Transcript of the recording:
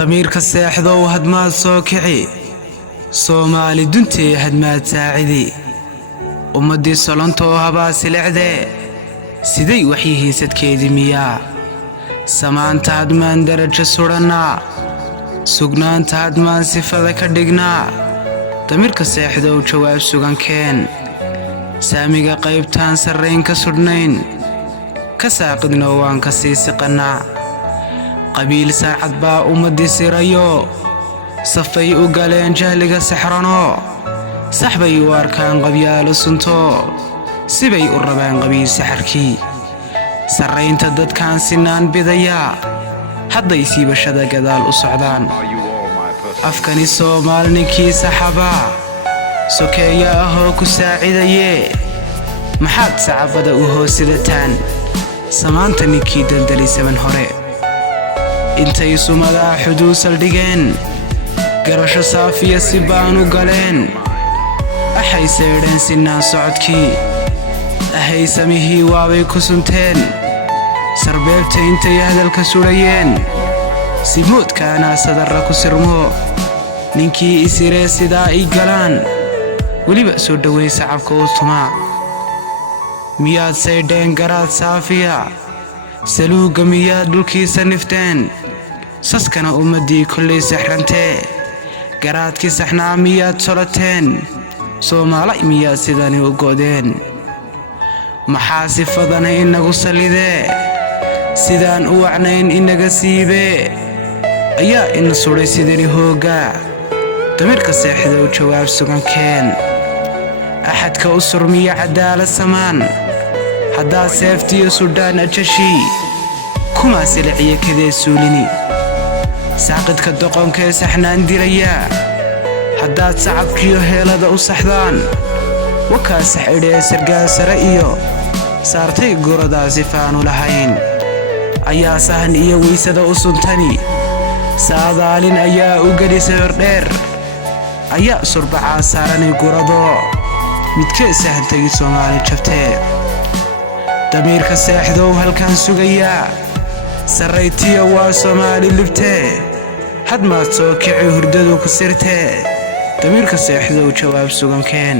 damiirka seexdow hadmaad soo kici Soomaali duntii hadmaad saacidi ummadii solantoo habaa silicde siday waxyihiisadkeedii miyaa samaanta hadmaan darajo suranaa sugnaanta hadmaan sifada ka dhignaa damiirka seexdow jawaab sugan keen saamiga qaybtaan sarrayn ka sudhnayn ka saaqidno waan ka sii siqannaa qabiil saacad baa ummadii sirayo safay u galeen jahliga sixrano saxbay u arkaan qabyaalo sunto sibay u rabaan qabiil saxarkii sarraynta dadkaan sinaan bidaya hadday siibashada gadaal u socdaan afkani Soomaal ninkii saxaba sokeeya ahoo ku saacidaye maxaad sacabada u hoosidataan samaanta ninkii daldalisaban hore intay sumada xuduud saldhigeen garasho saafiya si baanu galeen axay seedheen sinaan socodkii ahay samihii waabay ku sunteen sarbeebta intay hadalka sudhayeen si moodkaanaa sadarra ku sirmo ninkii isiree sidaa ii galaan weliba soo dhoweyn sacabka u tumaa miyaad saydheen garaad saafiya saluugga miyaad dhulkiisa nifteen saskana ummaddii kollay saxrantee garaadkii saxnaa miyaad solateen Soomaalay miyaad sidani u go'deen maxaa sifadana inagu sallidee sidaan u wacnayn inaga siibee ayaa ina sudhay sidani hoogga damiirka seexdow jawaab sugan keen axadka u surmiya cadaalad samaan haddaad seeftiyo sudhaan ajashii kumaa siliciya kadee suulini saaqidka doqonkee saxnaan dilaya haddaad sacabkiyo heelada u saxdaan wakaa saxidhee sargaal sare iyo saartay guradaa sifaanu lahayn ayaa sahan iyo weysada u suntani saadaalin ayaa u gelisa hordheer ayaa surbacaa saaranay gurado midkee sahantay Soomaali jabtee damiirka seexdow halkaan sugayaa sarraytiya waa Soomaali libtee hadmaad soo kici hurdadu ku sirtee damiirka seexdow jawaab sugan keen